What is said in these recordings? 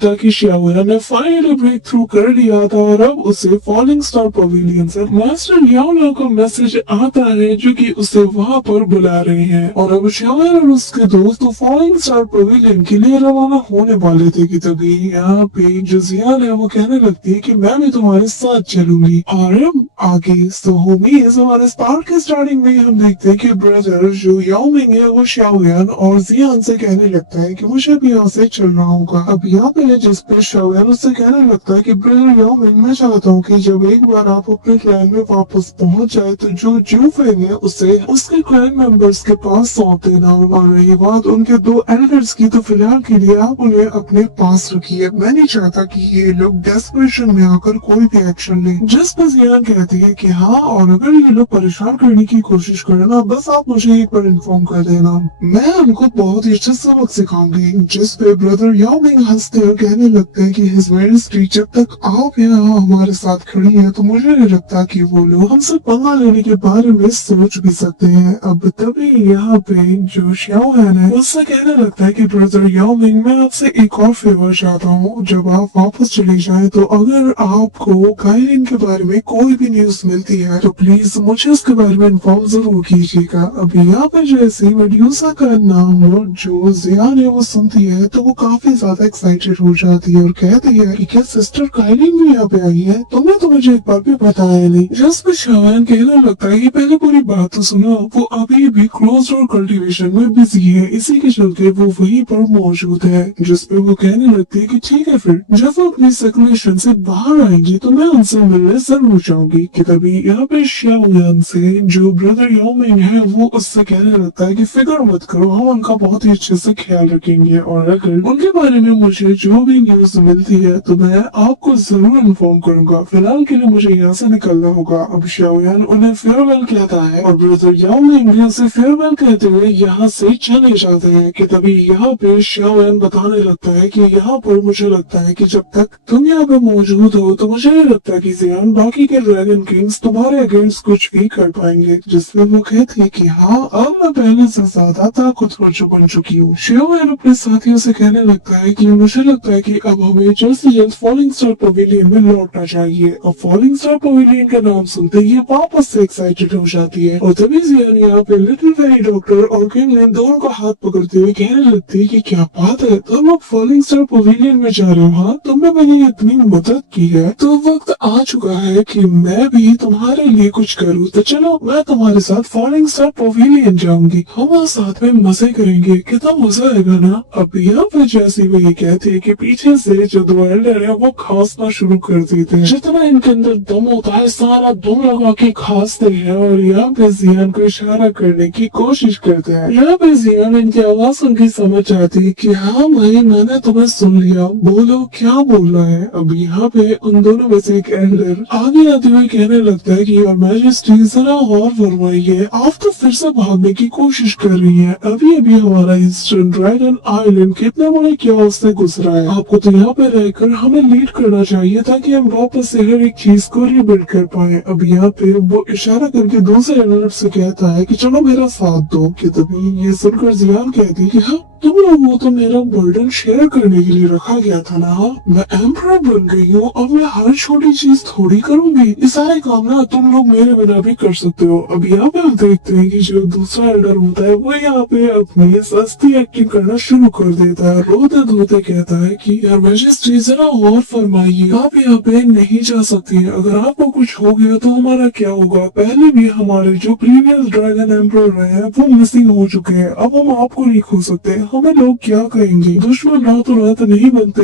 ताकि शाओया ने finally break through कर लिया था और अब उसे फॉलिंग स्टार पवेलियन से मास्टर याओला का मैसेज आता है जो कि उसे वहां पर बुला रहे हैं। और अब शाओया और उसके दोस्त तो फॉलिंग स्टार पवेलियन के लिए रवाना होने वाले थे कि तभी यहाँ पे जो जियान है वो कहने लगती है कि मैं भी तुम्हारे साथ चलूंगी। और अब आगे सो होमीज हमारे स्पार्क के स्टार्टिंग में हम देखते हैं कि ब्रदर जो याओमिंग है वो शाओयान और जियान से कहने लगता है कि मुझे भी यहाँ से चलना होगा। अब यहाँ पे जिस पे शाओयान उससे कहने लगता है कि ब्रदर याओमिंग मैं चाहता हूँ कि जब एक बार आप अपने क्लैन में वापस पहुंच जाए तो जो जूफेंग है उसे उसके क्लैन मेंबर्स के पास सौंप देना। और रही बात उनके दो एल्डर्स की तो फिलहाल के लिए आप उन्हें अपने पास रखिए। मैं नहीं चाहता कि ये लोग डेस्परेशन में आकर कोई भी एक्शन ले। जिस पर जियान कहती है कि हाँ और अगर ये लोग परेशान करने की कोशिश करे ना बस आप मुझे एक बार इन्फॉर्म कर देना, मैं उनको बहुत ही अच्छा सबक सिखाऊंगी। जिस पे ब्रदर याओमिंग हंसते और कहने लगते हैं कि हिज मैजेस्टी जब तक आप यहाँ हमारे साथ खड़ी है तो मुझे नहीं लगता कि वो लोग हमसे पंगा लेने के बारे में सोच भी सकते हैं। अब तभी यहाँ पे जो शाओयान है उससे कहने लगता है कि ब्रदर याओमिंग मैं आपसे एक और फेवर चाहता हूँ, जब आप वापस चले जाए तो अगर आपको काइलिन के बारे में कोई भी न्यूज मिलती है तो प्लीज मुझे उसके बारे में इन्फॉर्म जरूर कीजिएगा। अब यहाँ पे जैसे मेड्यूसा का नाम जो जियान है वो सुनती है तो वो काफी ज्यादा एक्साइटेड हो जाती है और कहती है कि क्या सिस्टर काइलिन भी यहाँ पे आई है, तुमने तो मुझे एक बार भी बताया नहीं। जिस पे शाओयान कहने लगता है कि पहले पूरी बात तो सुनो, वो अभी भी क्लोज डोर कल्टीवेशन में बिजी है, इसी के चलते वो वहीं पर मौजूद है। जिस पे वो कहने लगती है कि ठीक है फिर जब वो अपनी सर्कुलेशन से बाहर आएंगी तो मैं उनसे मिलने जरूर जाऊंगी। कि तभी यहाँ पे शाओयान से जो ब्रदर याओमिंग है वो उससे कहने लगता है कि फिक्र मत करो, हम उनका बहुत ही अच्छे से ख्याल रखेंगे और अगर उनके बारे में मुझे जो भी न्यूज मिलती है तो मैं आपको जरूर इन्फॉर्म करूंगा। फिलहाल के लिए मुझे यहाँ से निकलना होगा। अब शाओयान उन्हें फेयरवेल कहता है और ब्रदर याओमिंग भी उसे फेयरवेल कहते हुए यहाँ से चले जाते हैं। कि तभी यहाँ पे शाओयान बताने लगता है कि यहाँ पर मुझे लगता है कि जब तक तुम यहाँ पे मौजूद हो तो मुझे नहीं लगता कि जियान बाकी के ड्रैगन किंग्स तुम्हारे अगेंस्ट कुछ भी कर पाएंगे। जिसमें वो कहती है कि हाँ अब मैं पहले से ज्यादा ताकतवर बन चुकी हूँ। शाओयान अपने साथियों से कहने लगता है कि मुझे लगता है कि अब हमें जल्द से जल्द फॉलिंग स्टार पवेलियन में लौटना चाहिए। अब फॉलिंग स्टार पवेलियन का नाम सुनते ही वापस से एक्साइटेड हो जाती है और तभी जियान यहाँ पे लिटिल फेरी डॉक्टर और किंगलिन दोनों का हाथ पकड़ते हुए कहने लगती है कि क्या बात है, तुम अब फॉलिंग स्टार पवेलियन में जा रहे हो? हाँ तुमने मेरी इतनी मदद की है तो वक्त आ चुका है कि मैं भी तुम्हारे लिए कुछ करूँ। तो चलो मैं तुम्हारे साथ फॉलिंग स्टार पवेलियन जाऊंगी, हम साथ में मजे करेंगे, कितना मजा आएगा ना। अब यहाँ पे जैसे वो ये कहते हैं कि पीछे से जो दो एल्डर है वो खांसना शुरू कर देते हैं। जितना इनके अंदर दम होता है सारा दम लगा के खांसते हैं और यहाँ पे जियान को इशारा करने की कोशिश करते हैं। यहाँ पे जियान इनकी आवाज सुन के समझ जाती है कि हाँ भाई मैंने तुम्हें सुन लिया, बोलो क्या बोलना है। अब यहाँ पे उन दोनों में से एक एल्डर आगे आते हुए कहने लगता है कि योर मैजेस्टी जरा गौर फरमाइए, आप तो फिर से भागने की कोशिश कर रही है। अभी अभी हमारा ईस्टर्न ड्रैगन आइलैंड कितने बड़े क्या से गुजरा है, आपको तो यहाँ पे रहकर हमें लीड करना चाहिए ताकि हम वापस से हर एक चीज को रिबिल्ड कर पाए। अब यहाँ पे वो इशारा करके दूसरे एल्डर से कहता है कि चलो मेरा साथ दो। कि तभी ये सुनकर जियान कहती है कि हाँ तुम लोगों तो मेरा बर्डन शेयर करने के लिए रखा गया था ना, मैं एम्परर बन गई हूँ अब मैं हर छोटी चीज थोड़ी करूंगी, ये सारे काम ना तुम लोग मेरे बिना भी कर सकते हो। अब यहाँ पे हम देखते हैं कि जो दूसरा एल्डर होता है वो यहाँ पे अपनी सस्ती एक्टिंग करना शुरू कर देता है। रोते धोते कहता है कि यार मैजिस्ट्री जरा गौर फरमाइए, आप यहाँ पे नहीं जा सकती है, अगर आपको कुछ हो गया तो हमारा क्या होगा। पहले भी हमारे जो प्रीवियस ड्रैगन एम्परर रहे हैं वो मिसिंग हो चुके हैं, अब हम आपको नहीं खो सकते, हमें लोग क्या कहेंगे। दुश्मन रातों रात नहीं बनते,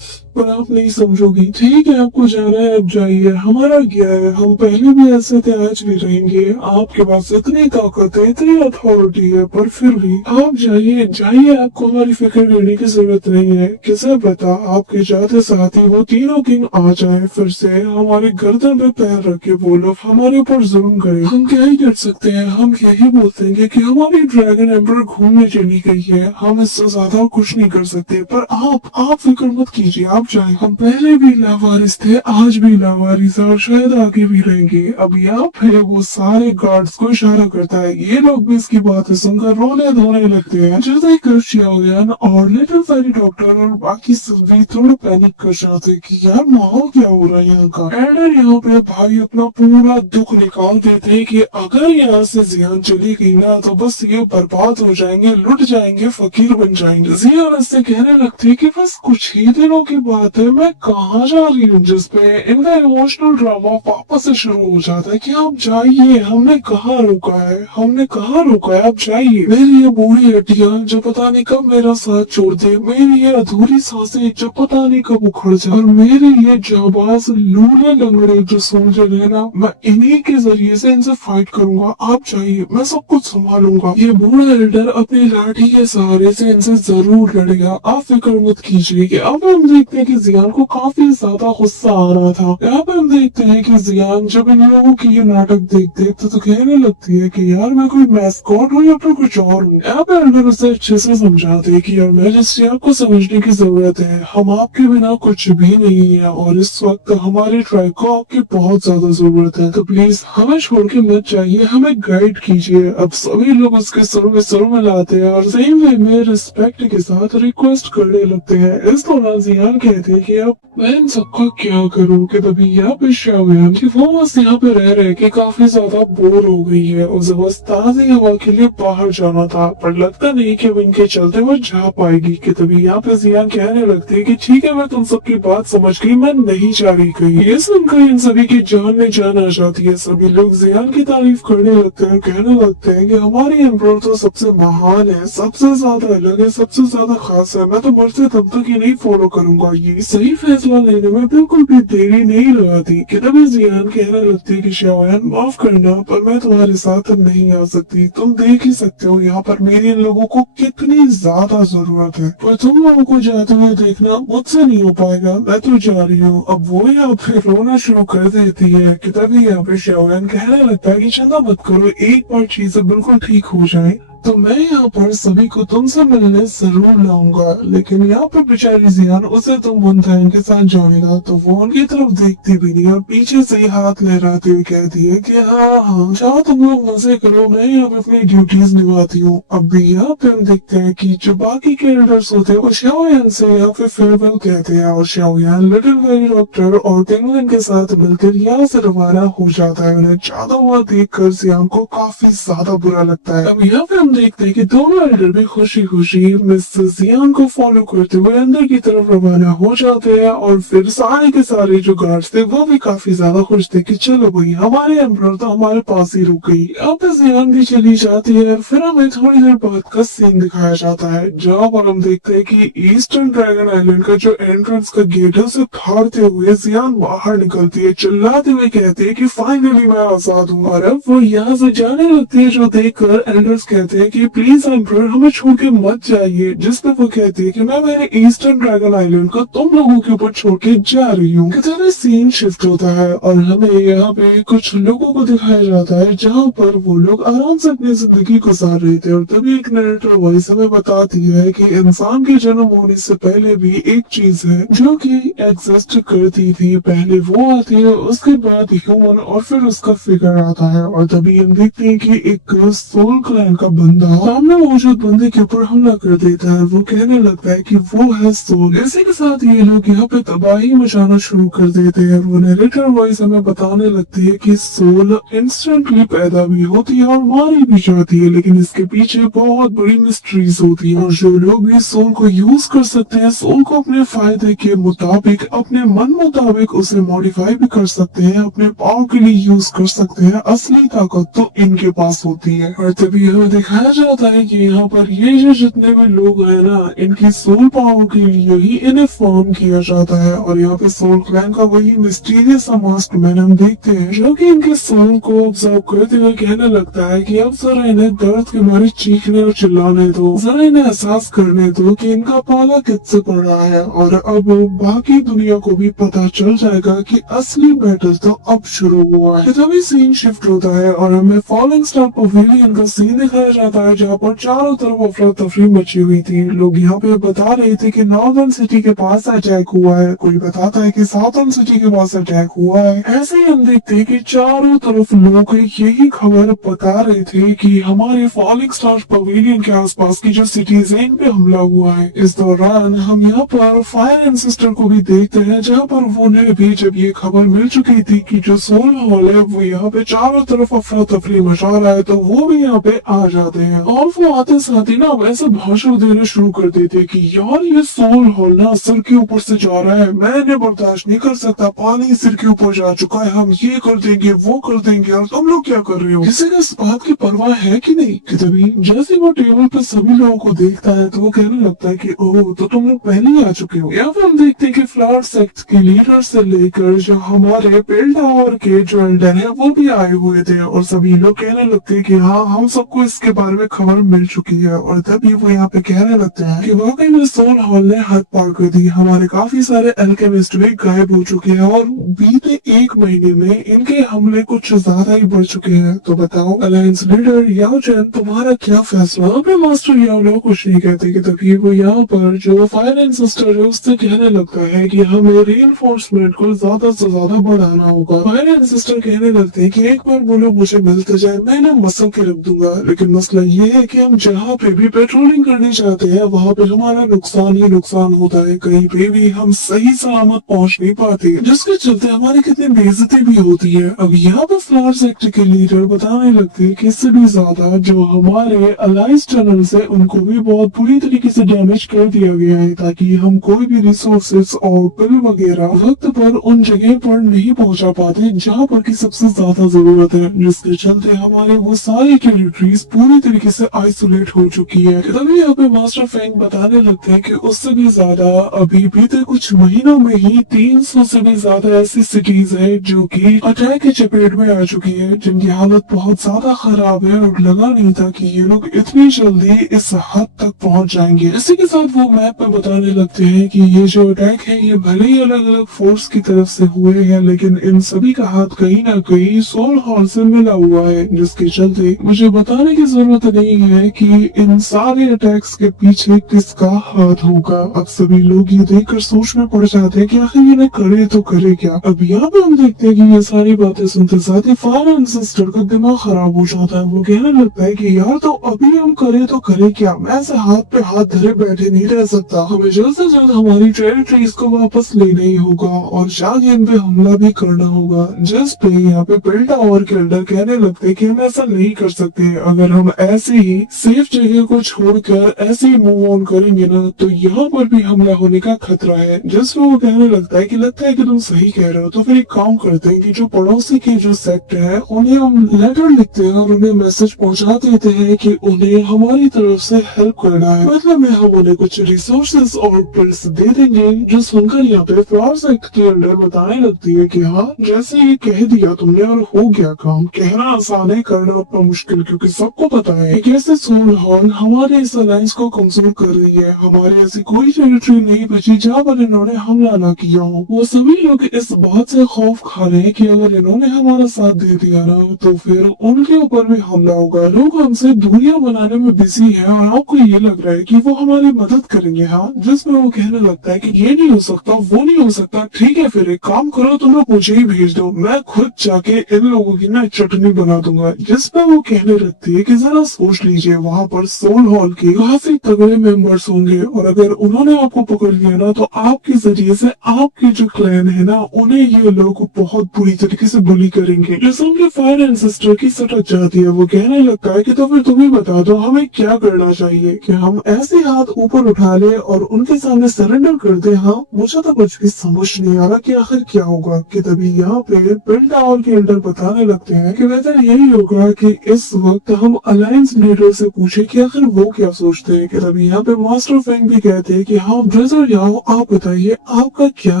पर आप नहीं समझोगी। ठीक है आपको जाना है अब जाइए, हमारा क्या है, हम पहले भी ऐसे थे आज भी रहेंगे। आपके पास इतनी ताकत है इतनी अथॉरिटी है पर फिर भी आप जाइए जाइए, आपको हमारी फिक्र करने की जरूरत नहीं है। किसे पता आपके जाते साथ ही वो तीनों किंग आ जाए फिर से हमारे गर्दन पे पैर रख के वो लोग हमारे ऊपर जुल्म करे। हम क्या ही कर सकते हैं, हम यही बोलते हैं कि हमारी ड्रैगन एम्परर घूमने चली गई है, हम इससे ज्यादा कुछ नहीं कर सकते। पर आप फिक्र मत कीजिए, आप आप जाए, हम पहले भी लावारिस थे, आज भी लावारिस है और शायद आगे भी रहेंगे। अब यहाँ पे वो सारे गार्ड्स को इशारा करता है, ये लोग भी इसकी बातें सुनकर रोने धोने लगते हैं। जो देखकर शियाओयान और लिटिल फेरी डॉक्टर और बाकी सभी थोड़ा पैनिक कर जाते कि यार माहौल क्या हो रहा है यहाँ का। एल्डर यहाँ पे भाई अपना पूरा दुख निकाल देते हैं कि अगर यहाँ से जियान चली गई ना तो बस ये बर्बाद हो जाएंगे, लुट जाएंगे, फकीर बन जाएंगे। जियान इससे कहने लगती है कि बस कुछ ही दिनों की बात है, मैं कहाँ जा रही हूँ, जिसपे इनका इमोशनल ड्रामा वापस से शुरू हो जाता है कि आप जाइए, हमने कहाँ रोका है, हमने कहाँ रोका है, आप जाइए। मेरी ये बूढ़ी हड्डियां जो पता नहीं कब मेरा साथ छोड़ दे, मेरी ये अधूरी सांसें जो पता नहीं कब उखड़ जाए, और मेरे ये जाबाज लूले लंगड़े जो सोल्जर है ना, मैं इन्हीं के जरिए से इनसे फाइट करूंगा। आप जाइए, मैं सब कुछ संभालूंगा। ये बूढ़ा एल्डर अपनी लाठी के सहारे से इनसे जरूर लड़ेगा, आप फिक्र मत कीजिए। कि अब हम देखते हैं कि जियान को काफी ज्यादा गुस्सा आ रहा था। यहाँ पे हम देखते हैं कि जियान जब इन लोगों की ये नाटक देखते तो कहने लगती है कि यार मैं कोई मैस्कॉट हूँ या फिर कुछ और हूँ। यहाँ पे एल्डर उसे अच्छे से समझाते हैं कि यार मैजेस्टी आपको समझने की जरूरत है, हम आपके बिना कुछ भी नहीं है और इस वक्त हमारी ट्राइब को आपकी बहुत ज्यादा जरूरत है, तो प्लीज हमें छोड़ के मत जाइए, हमें गाइड कीजिए। अब सभी लोग उसके सुर में लाते हैं और सेम वे में रिस्पेक्ट के साथ रिक्वेस्ट करने लगते हैं। इस दौरान जियान कहते हैं कि अब मैं इन सबका क्या करूँ कि तभी यहाँ पे शाओयान कि वो बस यहाँ पे रह के काफी ज्यादा बोर हो गई है, उसे बस ताजी हवा के लिए बाहर जाना था, पर लगता नहीं कि वो इनके चलते वो जा पाएगी। कि तभी यहाँ पे जियान कहने लगती है कि ठीक है मैं तुम सबकी बात समझ गई, मैं नहीं जा रही कहीं। ये सुनकर इन सभी की जान में जान आ जाती है। सभी लोग जियान की तारीफ करने लगते हैं, कहने लगते हैं कि हमारी एम्परर तो सबसे महान है, सबसे ज्यादा अलग है, सबसे ज्यादा खास है, मैं तो मरते तब तक ही नहीं फॉलो करूंगा। ये सही फैसला लेने में बिल्कुल भी देरी नहीं लगाती। कि तभी जियान कहने लगती है कि शाओयान माफ करना पर मैं तुम्हारे साथ नहीं आ सकती, तुम देख ही सकते हो यहाँ पर मेरी इन लोगों को कितनी ज्यादा जरूरत है, पर तुम लोगों को जाते हुए देखना मुझसे नहीं हो पाएगा, मैं तो जा रही हूँ। अब वो यहाँ पे रोना शुरू कर देती है। कि तभी यहाँ पे शाओयान कहने लगता है कि चिंता मत करो, एक बार चीजें बिल्कुल ठीक हो जाए तो मैं यहाँ पर सभी को तुमसे मिलने जरूर लाऊंगा। लेकिन यहाँ पर बेचारी जियान उसे तुम बुनथैन के साथ जानेगा तो वो उनकी तरफ देखती भी नहीं और पीछे से ही हाथ लहराते हुए कहती है कि हाँ चाहो तुम लोग मजे करो, मैं यहाँ पे अपनी ड्यूटीज निभाती हूँ। अब भी यहाँ पे हम देखते हैं कि जो बाकी कैरेक्टर्स होते हैं वो शाओयान से यहाँ पे फेयरवेल कहते हैं और शाओयान लिटिल फेरी डॉक्टर और टिंगलिन के साथ मिलकर यहाँ से रवाना हो जाता है। उन्हें जाता हुआ देख कर जियान को काफी ज्यादा बुरा लगता है। अब यहाँ पे हम देखते हैं कि दोनों एल्डर भी खुशी खुशी मिसेस जियान को फॉलो करते हुए अंदर की तरफ रवाना हो जाते हैं और फिर सारे के सारे जो गार्ड्स थे वो भी काफी ज्यादा खुश थे कि चलो भाई हमारे एम्परर तो हमारे पास ही रुक गई। अब तो जियान भी चली जाती है। फिर हमें थोड़ी देर बाद का सीन दिखाया जाता है जहाँ पर हम देखते हैं कि ईस्टर्न ड्रैगन आइलैंड का जो एंट्रेंस का गेट है उसे फाड़ते हुए जियान बाहर निकलती है, चिल्लाते हुए कहती है कि फाइनली मैं आजाद हूँ। और अब वो यहाँ से जाने लगती है जो देखकर एल्डर्स कहते हैं कि प्लीज एम्परर हमें छोड़ के मत जाइए, जिस पे वो कहती है कि मैं मेरे ईस्टर्न ड्रैगन आइलैंड को तुम लोगों के ऊपर छोड़ के जा रही हूँ। कितने सीन शिफ्ट होता है और हमें यहाँ पे कुछ लोगों को दिखाया जाता है जहाँ पर वो लोग आराम से अपनी जिंदगी गुजार रहे थे और तभी एक नरेटर वॉइस हमें बताती है कि इंसान के जन्म होने से पहले भी एक चीज है जो कि एग्जिस्ट करती थी, पहले वो आती है उसके बाद ह्यूमन और फिर उसका फिगर आता है। और तभी हम देखते हैं कि एक सोल क्लैन का बंदा सामने मौजूद बंदे के ऊपर हमला कर देता है। वो कहने लगता है कि वो है सोल। इसी के साथ ये लोग यहाँ पे तबाही मचाना शुरू कर देते हैं। वो नरेटर वॉइस हमें बताने लगती है कि सोल इंस्टेंटली पैदा भी होती है और मारी भी जाती है, लेकिन इसके पीछे बहुत बड़ी मिस्ट्रीज होती है और जो लोग भी सोल को यूज कर सकते हैं, सोल को अपने फायदे के मुताबिक अपने मन मुताबिक उसे मॉडिफाई भी कर सकते हैं, अपने पावर के लिए यूज कर सकते हैं। असली ताकत तो इनके पास होती है। और तभी हमें दिखाया जाता है कि यहाँ पर ये जो जितने भी लोग हैं ना, इनकी सोल पावर के लिए ही इन्हें फॉर्म किया जाता है। और यहाँ पे सोल क्लैन का वही मिस्टीरियस सा मास्क मैन हम देखते हैं जो कि इनके सोल को ऑब्जर्व करते हुए कहने लगता है कि अब जरा इन्हें दर्द के मारे चीखने और चिल्लाने दो, जरा इन्हें एहसास करने दो कि इनका पाला किससे पड़ रहा है और अब बाकी दुनिया को भी पता चल जाएगा कि असली बैटल तो अब शुरू हुआ है। तभी सीन शिफ्ट होता है और हमें फॉलिंग स्टार पवेलियन का सीन दिखाया जाता आता है जहाँ पर चारों तरफ अफरा तफरी मची हुई थी। लोग यहाँ पे बता रहे थे कि नॉर्दर्न सिटी के पास अटैक हुआ है, कोई बताता है कि साउथर्न सिटी के पास अटैक हुआ है। ऐसे ही हम देखते हैं कि चारों तरफ लोग यही खबर बता रहे थे कि हमारे फॉलिंग स्टार पवेलियन के आसपास की जो सिटीज है इन पे हमला हुआ है। इस दौरान हम यहाँ पर फायर एंड सिस्टर को भी देखते हैं जहाँ पर उन्हें भी जब ये खबर मिल चुकी थी कि जो सोल हॉल है वो यहाँ पे चारों तरफ अफरा तफरी मचा रहा है, तो वो भी यहाँ पे आ जाते हैं और वो आते साथ ही ना वैसे भाषण देने शुरू कर देते कि यार ये सोल हॉल ना सर के ऊपर से जा रहा है, मैं इन्हें बर्दाश्त नहीं कर सकता, पानी सिर के ऊपर जा चुका है, हम ये कर देंगे वो कर देंगे और तुम लोग क्या कर रहे हो। किसी को इस बात की परवाह है कि नहीं। कि तभी जैसे वो टेबल पे सभी लोगों को देखता है तो वो कहने लगता है कि ओह तो तुम लोग पहले ही आ चुके हो। या फिर हम देखते हैं कि फ्लावर सेक्ट के लीडर से लेकर जो हमारे पेल टावर के जो एल्डर है वो भी आए हुए थे और सभी लोग कहने लगते हैं कि हाँ हम सबको इसके बारे में खबर मिल चुकी है। और तभी वो यहाँ पे कहने लगते हैं कि वाकई में सोल हॉल ने हद पार कर दी, हमारे काफी सारे अल्केमिस्ट भी गायब हो चुके हैं और बीते एक महीने में इनके हमले कुछ ज्यादा ही बढ़ चुके हैं। तो बताओ अलायंस लीडर याओ चैन तुम्हारा क्या फैसला। अभी मास्टर याओ लोग कुछ नहीं कहते कि तभी वो यहाँ पर जो फायर एंड सिस्टर है उससे कहने लगता है कि हमें रीइंफोर्समेंट को ज्यादा से ज्यादा बढ़ाना होगा। फायर एंड सिस्टर कहने लगते हैं कि एक बार वो लोग मुझे मिलते जाए मैं ना मसल के रख दूंगा, लेकिन मसला ये है कि हम जहाँ पे भी पेट्रोलिंग करने चाहते हैं वहाँ पे हमारा नुकसान ही नुकसान होता है, कहीं पे भी हम सही सलामत पहुँच नहीं पाते, जिसके चलते हमारी कितनी बेइज्जती भी होती है। अब यहाँ पे फ्लावर सेक्टर के लीडर बताने लगते हैं कि इससे भी ज्यादा जो हमारे अलाइंस टनल है उनको भी बहुत बुरी तरीके से डैमेज कर दिया गया है ताकि हम कोई भी रिसोर्सेज और बिल वगैरह वक्त पर उन जगह पर नहीं पहुंचा पाते जहां पर की सबसे ज्यादा जरूरत है, जिसके चलते हमारे वो सारी टेरिटरीज पूरी तरीके से आइसोलेट हो चुकी है। तभी यहाँ पे मास्टर फैंग बताने लगते हैं कि उससे भी ज्यादा अभी बीते कुछ महीनों में ही 300 से भी ज्यादा ऐसी सिटीज है जो कि अटैक की चपेट में आ चुकी है, जिनकी हालत बहुत ज्यादा खराब है और लगा नहीं था कि ये लोग इतनी जल्दी इस हद तक पहुंच जाएंगे। इसी के साथ वो मैप पे बताने लगते हैं कि ये जो अटैक है ये भले ही अलग अलग फोर्स की तरफ से हुए हैं, लेकिन इन सभी का हाथ कहीं ना कहीं सोल हॉल से मिला हुआ है, जिसके चलते मुझे बताने की जरूरत नहीं है कि इन सारे अटैक्स के पीछे किसका हाथ होगा। अब सभी लोग ये देखकर सोच में पड़ जाते हैं कि आखिर इन्हें करे तो करे क्या। अब यहाँ पे हम देखते हैं कि ये सारी बातें सुनते साथ ही फायर एंड सिस्टर का दिमाग खराब हो जाता है। वो कहने लगता है कि यार तो अभी हम करे तो करे क्या, मैं ऐसे हाथ पे हाथ धरे बैठे नहीं रह सकता, हमें जल्द से जल्द हमारी टेरिटरीज को वापस लेना ही होगा और जाके इन पे हमला भी करना होगा। जिस पे यहाँ पे पेल टावर के एल्डर कहने लगते हैं कि हम ऐसा नहीं कर सकते, अगर हम ऐसे ही सेफ जगह को छोड़कर ऐसे ही मूव ऑन करेंगे ना तो यहाँ पर भी हमला होने का खतरा है। जिस पे वो कहने लगता है कि तुम सही कह रहे हो, तो फिर एक काम करते हैं कि जो पड़ोसी के जो सेक्ट है उन्हें हम लेटर लिखते हैं और उन्हें मैसेज पहुंचा देते हैं कि उन्हें हमारी तरफ से हेल्प करना है, मतलब में हम उन्हें कुछ रिसोर्सेज और पिल्स दे देंगे। जो सुनकर यहाँ पे फ्लावर सेक्ट के अंदर बताने लगती है कि हाँ जैसे ये कह दिया तुमने और हो गया काम, कहना आसान है करना अपना मुश्किल, क्योंकि सबको पता है कि कैसे सोल हॉल हमारे इस अलायंस को कमजोर कर रही है। हमारी ऐसी कोई टेरिटरी नहीं बची जहाँ पर इन्होंने हमला ना किया हो। वो सभी लोग इस बात से खौफ खा रहे हैं कि अगर इन्होंने हमारा साथ दे दिया ना तो फिर उनके ऊपर भी हमला होगा। लोग हमसे दूरियां बनाने में बिजी है और आपको ये लग रहा है कि वो हमारी मदद करेंगे। हाँ, जिसमें वो कहने लगता है कि ये नहीं हो सकता वो नहीं हो सकता, ठीक है फिर एक काम करो तुम लोग मुझे ही भेज दो, मैं खुद जाके इन लोगों की ना चटनी बना दूंगा। जिसपे वो कहने लगती है कि जरा सोच लीजिए वहाँ पर सोल हॉल के काफी तगड़े मेंबर्स होंगे और अगर उन्होंने आपको पकड़ लिया ना तो आपके जरिए से आपकी जो क्लैन है ना उन्हें ये लोग बहुत बुरी तरीके से बुली करेंगे। जो सुन के फायर एंड सिस्टर की सटक जाती है। वो कहने लगता है कि तो फिर तुम ही बता दो हमें क्या करना चाहिए, कि हम ऐसे हाथ ऊपर उठा ले और उनके सामने सरेंडर कर दे। हाँ, मुझे तो कुछ भी समझ नहीं आ रहा कि आखिर क्या होगा। कि तभी यहाँ पे पेल टावर के एल्डर बताने लगते हैं कि बेहतर यही होगा कि इस वक्त हम अलायंस लीडर से पूछे कि आखिर वो क्या सोचते हैं। कि तभी यहाँ पे मास्टर फैंग भी कहते हैं कि हाँ ब्रदर याओ आप बताइए आपका क्या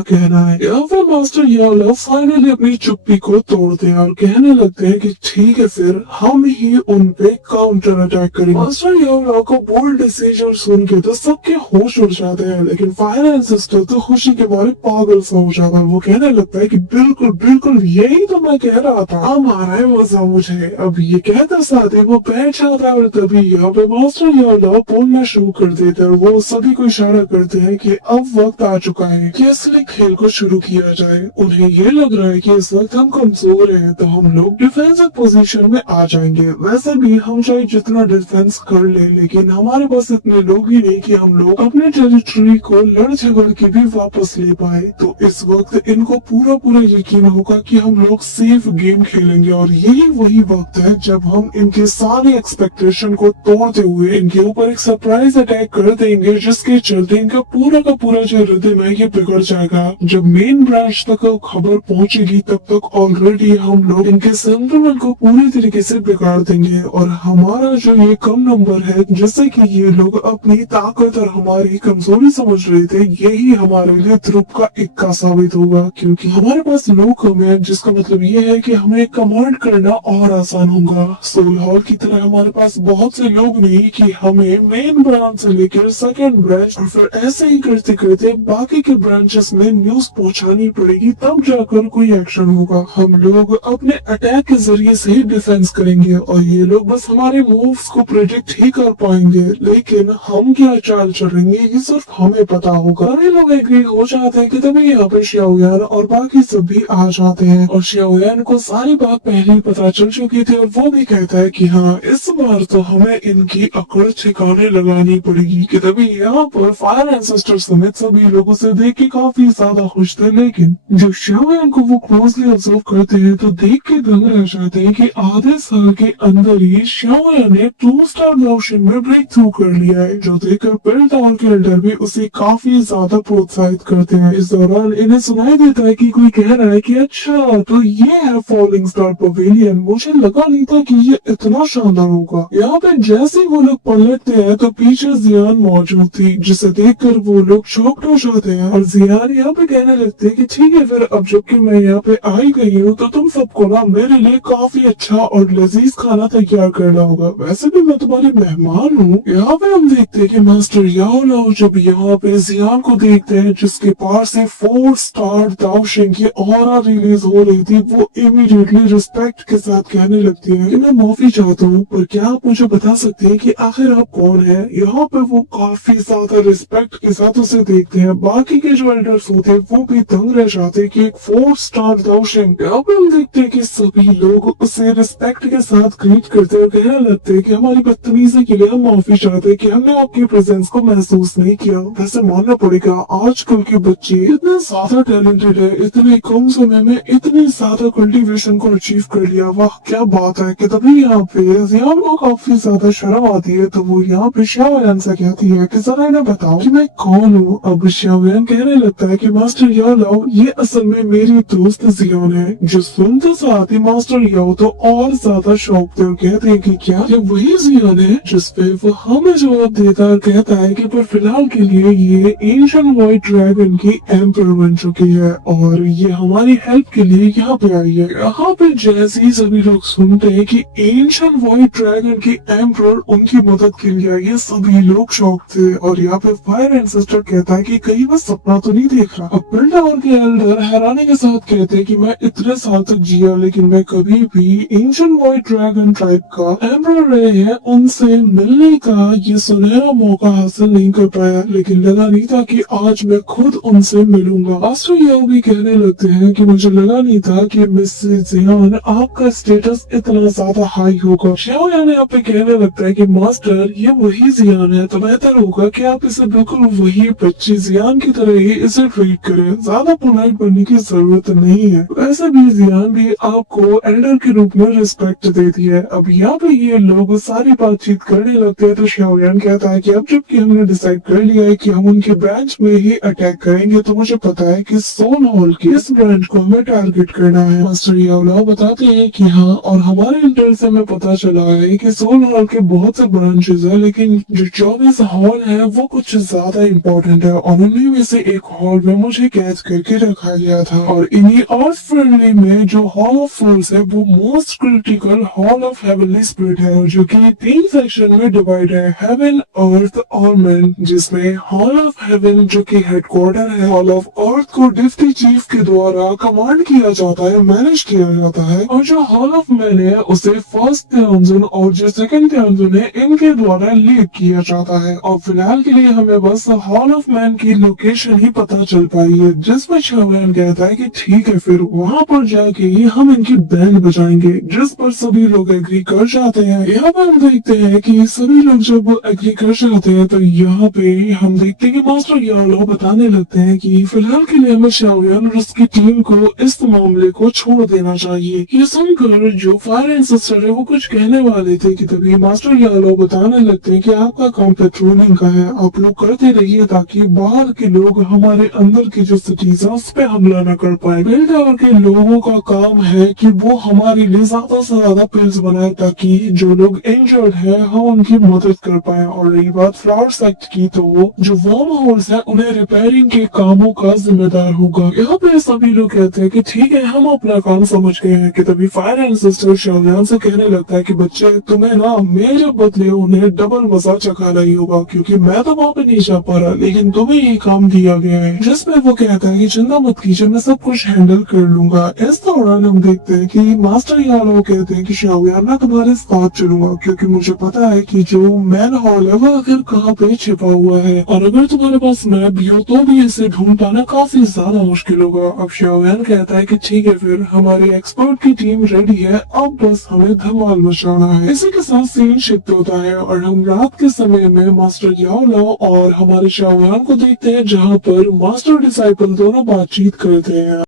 कहना है। यहाँ पे मास्टर याओ फाइनली अपनी चुप्पी को तोड़ते हैं और कहने लगते हैं कि ठीक है फिर हम ही उन पे काउंटर अटैक करेंगे। मास्टर याओ को बोल्ड डिसीजन सुन के तो सबके होश उड़ जाते हैं, लेकिन फायर एंड सिस्टर तो खुशी के मारे पागल सा हो जाता है। वो कहने लगता है कि बिल्कुल बिल्कुल यही तो मैं कह रहा था, अब आ रहा है मजा मुझे। अब ये कहते साथ ही वो बैठ चाहता है और तभी यहाँ पे मास्टर यादव बोलना शुरू कर देते हैं और वो सभी को इशारा करते हैं कि अब वक्त आ चुका है कि असली खेल को शुरू किया जाए। उन्हें ये लग रहा है कि इस वक्त हम कमजोर हैं तो हम लोग डिफेंसिव पोजीशन में आ जाएंगे। वैसे भी हम चाहे जितना डिफेंस कर ले लेकिन हमारे पास इतने लोग ही नहीं कि हम लोग अपने टेरिटरी को लड़ झगड़ के भी वापस ले पाए। तो इस वक्त इनको पूरा पूरा यकीन होगा कि हम लोग सेफ गेम खेलेंगे और यही वही वक्त है जब हम इनके सारे एक्सपेक्टेशन को तोड़ते हुए इनके ऊपर एक सरप्राइज अटैक कर देंगे जिसके चलते इनका पूरा का पूरा जो रिदम है ये बिगड़ जाएगा। जब मेन ब्रांच तक खबर पहुंचेगी तब तक ऑलरेडी हम लोग इनके सेंट्रल को पूरी तरीके से बिगाड़ देंगे और हमारा जो ये कम नंबर है जैसे कि ये लोग अपनी ताकत और हमारी कमजोरी समझ रहे थे यही हमारे लिए ध्रुव का इक्का साबित होगा क्योंकि हमारे पास लोग कम है जिसका मतलब ये है कि हमें कमांड करना और आसान होगा। सोल हॉल की तरह हमारे पास बहुत से लोग नहीं कि हमें मेन ब्रांच से लेकर सेकंड ब्रांच और फिर ऐसे ही करते करते बाकी के ब्रांचेस में न्यूज पहुंचानी पड़ेगी तब जाकर कोई एक्शन होगा। हम लोग अपने अटैक के जरिए से ही डिफेंस करेंगे और ये लोग बस हमारे मूव्स को प्रेडिक्ट ही कर पाएंगे लेकिन हम क्या चाल चलेंगे ये सिर्फ हमें पता होगा। सभी लोग एग्री हो जाते हैं कि तभी यहाँ पे शियाओयान और बाकी सब भी आ जाते हैं और शियाओयान को सारी बात पहले ही पता चल चुकी थी और वो भी कहता है कि हाँ इस बार तो हमें इनकी अकड़ ठिकाने लगानी पड़ेगी कि तभी यहाँ पर फायर एंसेस्टर समेत सभी लोगों से देख के काफी ज्यादा खुश थे। लेकिन जब शियाओयान को वो क्लोजली ऑब्जर्व करते हैं तो देख के दंग रह जाते हैं कि आधे साल के अंदर ही शियाओयान ने 2 स्टार मोशन में ब्रेक थ्रू कर लिया है जो देखकर पिल्टाउन के एल्डर भी उसे काफी ज्यादा प्रोत्साहित करते हैं। इस दौरान इन्हें सुनाई देता है कि कोई कह रहा है कि अच्छा तो ये है फॉलिंग स्टार पवेलियन, मुझे लगा नहीं था कि ये इतना शानदार होगा। यहाँ पे जैसे ही वो लोग पलटते हैं तो पीछे जियान मौजूद थी जिसे देखकर वो लोग शॉक्ड हो जाते हैं और जियान यहाँ पे कहने लगते हैं कि ठीक है फिर अब जबकि मैं यहाँ पे आई गई हूँ तो तुम सबको ना मेरे लिए काफी अच्छा और लजीज खाना तैयार करना होगा। वैसे भी मैं तुम्हारी मेहमान हूँ। यहाँ पे हम देखते हैं कि मास्टर याओ लाओ जब यहाँ पे जियान को देखते हैं जिसके पास से 4 स्टार दाओशिंग की ऑरा रिलीज हो रही थी वो इमीडिएटली रिस्पेक्ट के साथ कहने लगती है कि मैं माफी चाहता हूँ पर क्या आप मुझे बता सकते हैं कि आखिर आप कौन है। यहाँ पे वो काफी ज्यादा रिस्पेक्ट के साथ उसे देखते हैं। बाकी के जो एल्डर्स होते हैं वो भी दंग रह जाते हैं कि एक 4 स्टार दाओशिंग। यहाँ पे हम देखते हैं कि सभी लोग उसे रिस्पेक्ट के साथ ग्रीट करते हैं और कहने लगते हैं कि हमारी बदतमीजी के लिए हम माफी चाहते हैं कि हमने आपकी प्रेजेंस को महसूस नहीं किया। वैसे मानना पड़ेगा आजकल के बच्चे इतने ज्यादा टैलेंटेड है, इतने कम समय में इतनी ज्यादा कल्टीवेशन को अचीव कर लिया। वाह क्या बात है। कि तभी यहाँ पे जियान को काफी ज्यादा शर्म आती है तो वो यहाँ पे शियाओयान से कहती है कि जरा इन्हें बताओ कि मैं कौन हूँ। अब शियाओयान कहने लगता है कि मास्टर याओ लाओ ये असल में मेरी दोस्त जियान है। जो सुनते साथ ही मास्टर याओ तो और ज्यादा शौक थे और कहते हैं कि क्या ये वही जियान है। जिसपे वो हमें जवाब देता है, कहता है कि पर फिलहाल के लिए ये एंशिएंट व्हाइट ड्रैगन की एम्पर बन चुकी है और ये हमारी हेल्प के लिए यहाँ पे आई है। यहाँ पे जैसे ही सभी लोग सुनते हैं कि एंशिएंट व्हाइट ड्रैगन की एम्पर उनकी मदद के लिए आई है सभी लोग शौक थे और यहाँ पे फायर एंसेस्टर कहता है कि कहीं मैं सपना तो नहीं देख रहा। अब पिल्टाउन के एल्डर हैरानी के साथ कहते हैं कि मैं इतने साल तक जिया लेकिन मैं कभी भी एंशिएंट व्हाइट ड्रैगन ट्राइब का एम्पर रहे हैं उनसे मिलने का ये सुनहरा मौका हासिल नहीं कर पाया लेकिन लगा नहीं था कि आज मैं खुद उनसे मिलूंगा। मास्टर याओ भी कहने लगते हैं कि मुझे लगा नहीं था कि मिसेस जियान आपका स्टेटस इतना ज्यादा हाई होगा। शियाओयान यहाँ पे कहने लगता है कि मास्टर ये वही जियान है तो बेहतर होगा कि आप इसे बिल्कुल वही बच्ची जियान की तरह ही इसे ट्रीट करें, ज्यादा पोलाइट बनने की जरूरत नहीं है। वैसे भी जियान भी आपको एल्डर के रूप में रिस्पेक्ट देती है। अब यहाँ पे ये लोग सारी बातचीत करने लगते हैं तो शियाओयान कहता है कि अब जबकि हमने डिसाइड कर लिया है कि हम उनके ब्रांच में ही अटैक करेंगे तो मुझे पता है कि सोल हॉल की इस ब्रांच को हमें टारगेट करना है। मास्टर याओ लाओ बताते हैं कि हाँ और हमारे इंटर से हमें पता चला है कि सोल हॉल के बहुत से ब्रांचेस है लेकिन जो 24 हॉल है वो कुछ ज्यादा इम्पोर्टेंट है और उन्हीं में से एक हॉल में मुझे कैद करके रखा गया था और इन्हीं अर्थ फ्रेंडली में जो हॉल ऑफ सोल्स है वो most critical hall of heavenly spirit है और जो कि 3 सेक्शन में डिवाइड है, हेवन अर्थ और मैन। जिसमें हॉल ऑफ हेवन जो कि हेडक्वार्टर है हॉल ऑफ अर्थ को डिप्टी चीफ के द्वारा कमांड किया जाता है, मैनेज किया जाता है और जो हॉल ऑफ मैन है उसे फर्स्ट तेओन्जुन तियानजुन और जो सेकंड तियानजुन है इनके द्वारा लीड किया जाता है। और फिलहाल के लिए हमें बस हॉल ऑफ मैन की लोकेशन ही पता चल पाई है, जिसमें शाओयान कहता है कि ठीक है फिर वहाँ पर जाके ही हम इनकी बैंड बजाएंगे, जिस पर सभी लोग एग्री कर जाते हैं। यहाँ पर हम देखते हैं कि सभी लोग जब एग्री कर जाते हैं तो यहाँ पे हम देखते हैं कि मास्टर याओ बताने लगते हैं कि फिलहाल के लिए हमें शाओयान और उसकी टीम को इस मामले को छोड़ देना चाहिए। ये सुनकर जो फायर एंसेस्टर है वो कुछ कहने वाले थे कि तभी मास्टर याओ बताने लगते हैं कि आपका काम पेट्रोलिंग का है, आप लोग करते रहिए ताकि बाहर के लोग हमारे अंदर की जो सिटीज है उस पे हमला न कर पाए। बेल टावर के लोगों का काम है कि वो हमारे लिए ज्यादा से ज्यादा पिल्स बनाए ताकि जो लोग इंजर्ड है हम उनकी मदद कर पाए। और रही बात फ्लावर सेक्ट की तो वो जो वर्म हाउस है उन्हें रिपेयरिंग के कामों का जिम्मेदार होगा। यहाँ पे सभी लोग कहते हैं कि ठीक है हम अपना काम समझ गए हैं कि तभी फायर एंसेस्टर शाओयान से कहने लगता है कि बच्चे तुम्हें ना मेरे बदले उन्हें डबल मजा चखाना ही होगा, क्योंकि मैं तो वहाँ पे नहीं जा पा रहा लेकिन तुम्हें ये काम दिया गया है। जिसमें वो कहता है कि चिंता मत कीजिए मैं सब कुछ हैंडल कर लूंगा। इस दौरान हम देखते हैं कि मास्टर यानो कहते हैं कि शाओयान मैं तुम्हारे साथ चलूंगा, क्योंकि मुझे पता है कि जो मैन हॉल है वो आखिर कहाँ पे छिपा हुआ है, और अगर तुम्हारे पास मैप भी हो तो भी इसे ढूंढ पाना काफी ज्यादा मुश्किल होगा। अब शाओयान कहता है कि ठीक है फिर हमारी एक्सपर्ट की टीम रेडी है, अब बस हमें धमाल मचाना है। इसी के साथ सीन शिफ्ट होता है और हम रात के समय में मास्टर याओ और हमारे शाओयान को देखते हैं, जहाँ पर मास्टर डिसाइपल दोनों बातचीत करते हैं।